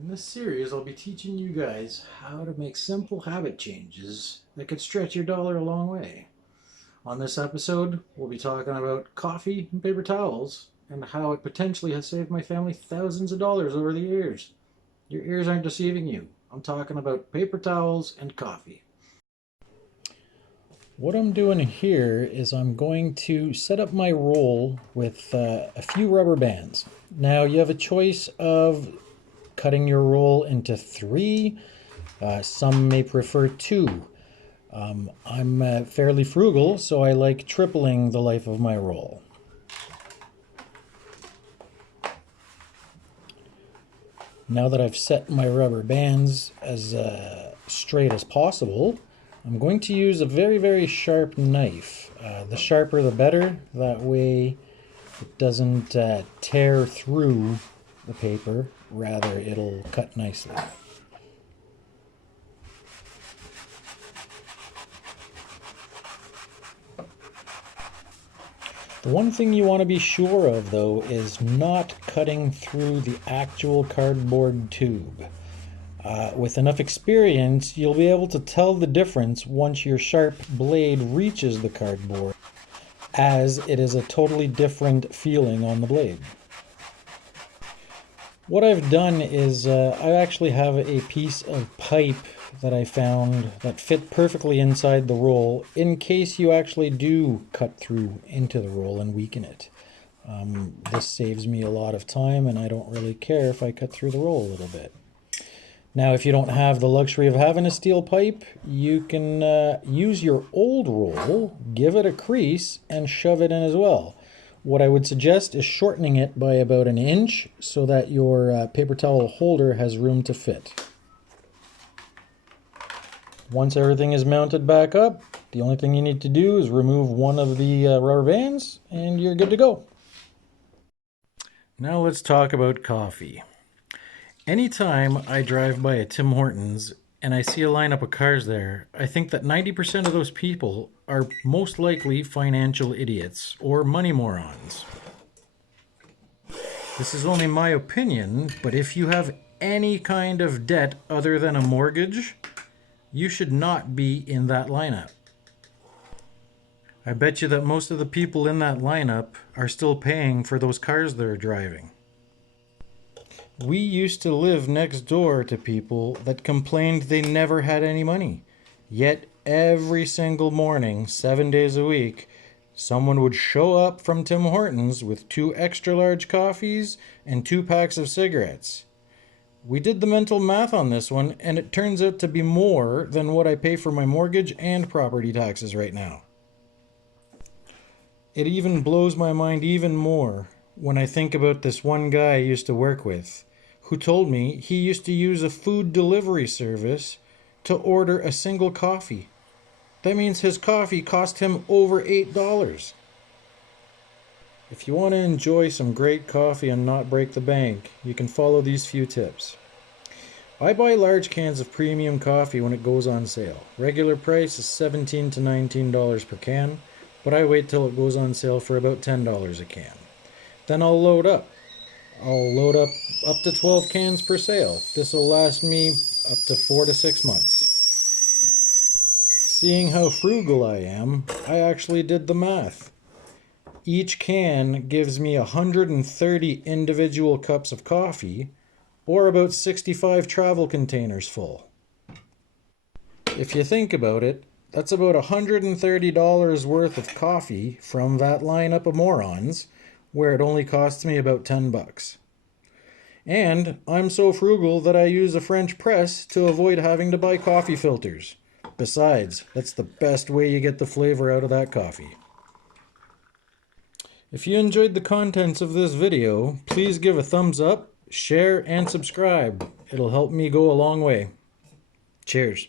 In this series, I'll be teaching you guys how to make simple habit changes that could stretch your dollar a long way. On this episode, we'll be talking about coffee and paper towels and how it potentially has saved my family thousands of dollars over the years. Your ears aren't deceiving you. I'm talking about paper towels and coffee. What I'm doing here is I'm going to set up my roll with a few rubber bands. Now you have a choice of cutting your roll into three. Some may prefer two. I'm fairly frugal, so I like tripling the life of my roll. Now that I've set my rubber bands as straight as possible, I'm going to use a very, very sharp knife. The sharper the better, that way it doesn't tear through the paper, rather it'll cut nicely. The one thing you want to be sure of, though, is not cutting through the actual cardboard tube. With enough experience, you'll be able to tell the difference once your sharp blade reaches the cardboard, as it is a totally different feeling on the blade. What I've done is I actually have a piece of pipe that I found that fit perfectly inside the roll in case you actually do cut through into the roll and weaken it. This saves me a lot of time, and I don't really care if I cut through the roll a little bit. Now, if you don't have the luxury of having a steel pipe, you can use your old roll, give it a crease, and shove it in as well. What I would suggest is shortening it by about an inch so that your paper towel holder has room to fit. Once everything is mounted back up, the only thing you need to do is remove one of the rubber bands and you're good to go. Now let's talk about coffee. Anytime I drive by a Tim Hortons and I see a lineup of cars there, I think that 90% of those people are most likely financial idiots or money morons. This is only my opinion, but if you have any kind of debt other than a mortgage, you should not be in that lineup. I bet you that most of the people in that lineup are still paying for those cars they're driving. We used to live next door to people that complained they never had any money. Yet every single morning, 7 days a week, someone would show up from Tim Hortons with 2 extra large coffees and 2 packs of cigarettes. We did the mental math on this one, and it turns out to be more than what I pay for my mortgage and property taxes right now. It even blows my mind even more when I think about this one guy I used to work with, who told me he used to use a food delivery service to order a single coffee. That means his coffee cost him over $8. If you want to enjoy some great coffee and not break the bank, you can follow these few tips. I buy large cans of premium coffee when it goes on sale. Regular price is $17 to $19 per can, but I wait till it goes on sale for about $10 a can. Then I'll load up. I'll load up to 12 cans per sale. This will last me up to 4 to 6 months. Seeing how frugal I am, I actually did the math. Each can gives me 130 individual cups of coffee, or about 65 travel containers full. If you think about it, that's about $130 worth of coffee from that lineup of morons, where it only costs me about $10. And I'm so frugal that I use a French press to avoid having to buy coffee filters. Besides, that's the best way you get the flavor out of that coffee. If you enjoyed the contents of this video, please give a thumbs up, share, and subscribe. It'll help me go a long way. Cheers.